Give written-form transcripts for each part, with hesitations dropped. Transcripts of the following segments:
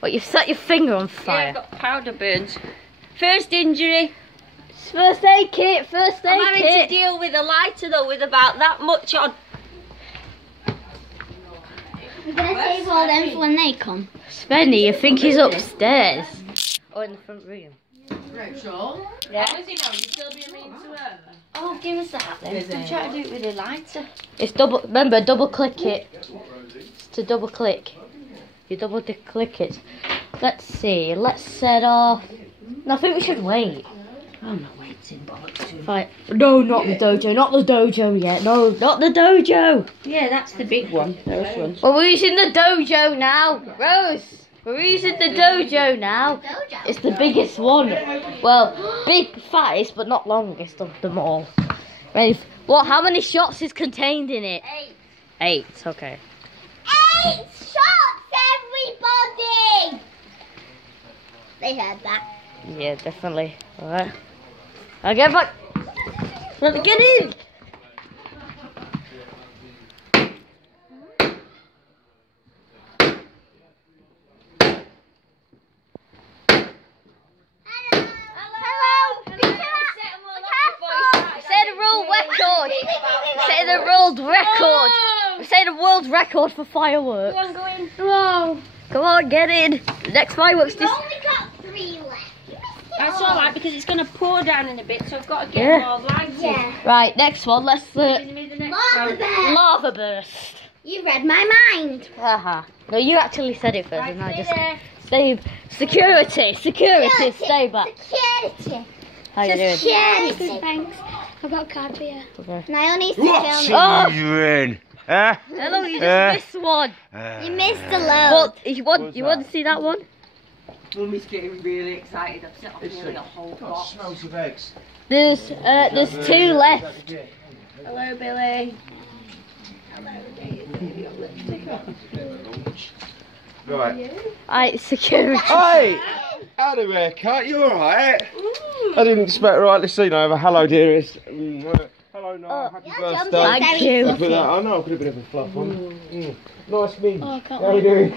But you've set your finger on fire. Yeah, I've got powder burns. First injury. First aid kit, first aid I'm having kit. to deal with a lighter though, with about that much on. We're going to save all them for when they come. Spenny, you think he's upstairs? Or in the front room? Rachel? Yeah. How is he now? You still being mean to her? Oh, give us that then. I'm trying to do it with a lighter. It's double, remember, double click it. It's to double click. You double click it. Let's see, let's set off. No, I think we should wait. I'm not waiting, bollocks. Right. No, not the dojo, not the dojo yet. No, not the dojo. Yeah, that's the big one. Those ones. Well, we're using the dojo now. Rose, we're using the dojo now. It's the biggest one. Well, big, fattest, but not longest of them all. Ready? What? How many shots is contained in it? 8. 8, okay. 8 shots, everybody! They heard that. Yeah, definitely. Alright. I'll get back. Let me get in! Set a world record! Set a world record! Set a world record for fireworks! Go on, go in. Whoa! Come on, get in! The next fireworks We've only got 3 left. That's alright because it's going to pour down in a bit, so I've got to get more lighted. Yeah. Right, next one, let's Lava burst. lava burst. You read my mind. Haha. No, you actually said it first, and I just stay. Security, stay back. Security. How you doing? Security. Thanks. I've got a card for you. Okay. Niall needs to What's film Oh. you in? Huh? Hello, you just missed one. You missed a load. What? You want to see that one? Mummy's getting really excited. I've set off nearly a whole box. Smells of eggs. There's 2 left. Hello, Billy. Right. Right, security. Hey! Out of haircut, you alright? I didn't expect, right, let's see now. Have a hello, dearest. Hello, Noel. Happy birthday. Thank you. I know, I could have been a bit of a fluff one. Nice minge. Oh, I can't How you doing?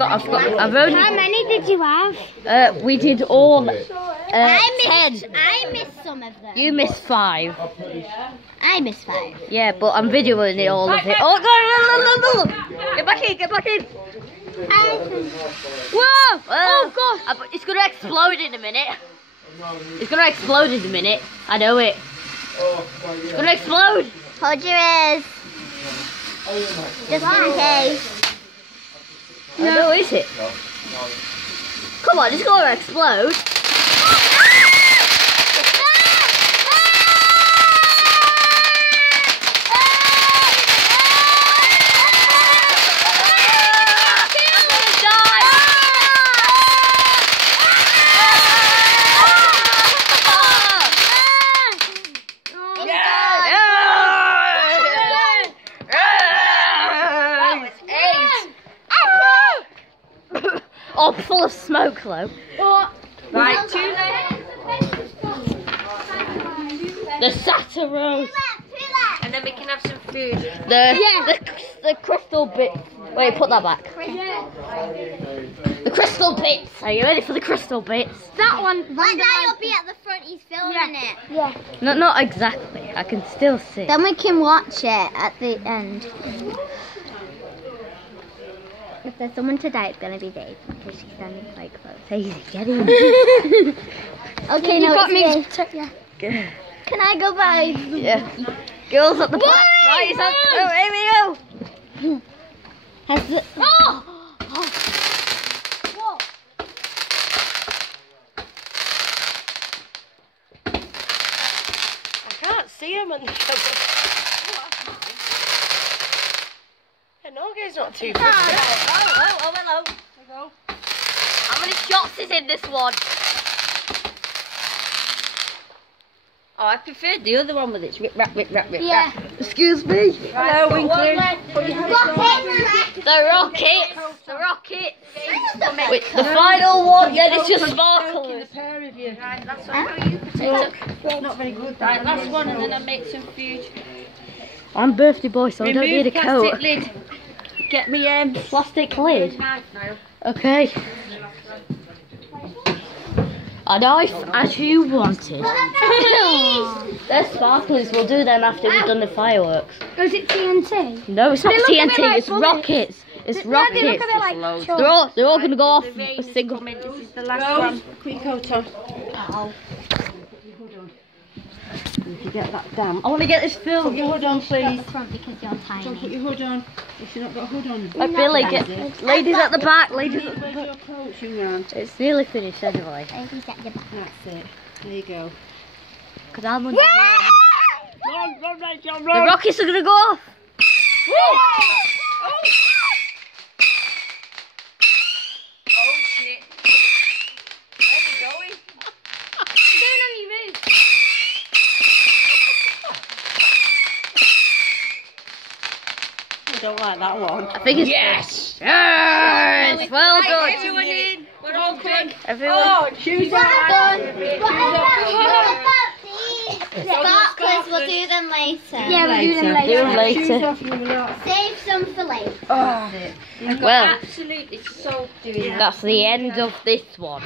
I've only. How many did you have? We did all. I 10. missed some of them. You missed 5. I missed 5. Yeah, but I'm videoing it all of it. Oh God! Get back in! Get back in! Whoa! Oh God! It's gonna explode in a minute. It's gonna explode in a minute. I know it. It's gonna explode. Hold your ears. Just in case. I know, is it? Come on, it's gonna explode. Oh, full of smoke though. Right, 2 left. The Sataros. And then we can have some food. The crystal bit. Wait, put that back. The crystal bits. Are you ready for the crystal bits? That one. Let Niall be at the front. He's filming it. Yeah. No, not exactly. I can still see. Then we can watch it at the end. If there's someone to die, it's gonna be Dave because she's standing quite close. Easy, get in. Okay, no, got me. Yeah. Can I go by? Yeah. Girls at the back. Right, it's up. Oh, here we go. Has the Oh! Whoa. I can't see him on the camera. Yeah, Norgay's not too bad. Oh, hello. There you go. How many shots is in this one? Oh, I preferred the other one with its rip rap. Yeah. Excuse me. Hello, Winkler. The rockets. Wait, the final one. Yeah, it's just sparkles. The pair of you. Right, last one. How are you, potato? Not very good. Right, last one, and then I'll make some food. I'm birthday boy, so I don't need a Remove coat. plastic lid. get me plastic lid. knife now. Okay. A knife as you wanted. They're sparklers. We'll do them after we've done the fireworks. Oh, is it TNT? No, it's not They look a bit TNT. like It's bullets. rockets. It's Yeah, they look rockets. a bit like chalk. They're all gonna go off The rain a is single. coming. This is the last one. Quick coat on. Oh. If you get that damp. I want to get this Put film. your hood on, please. Front because you're Don't put tiny. your hood on. If you've not got a hood on. Right, Billy, get ladies at the back. Ladies at the Where's back. your coat, you man? It's nearly finished anyway. Ladies at the back. That's it. There you go. Cause I'm on the rockets are gonna go off. I don't like that one. I think it's yes. Yes. Well done. Everyone in. We're all quick. Everyone. Shoes Well on. done. Sparklers, we'll do them later. Yeah, we'll do them Do later. them later. Shoes off, you lot. Save some for later. I got Well, absolutely soaked doing that. that's the end of this one.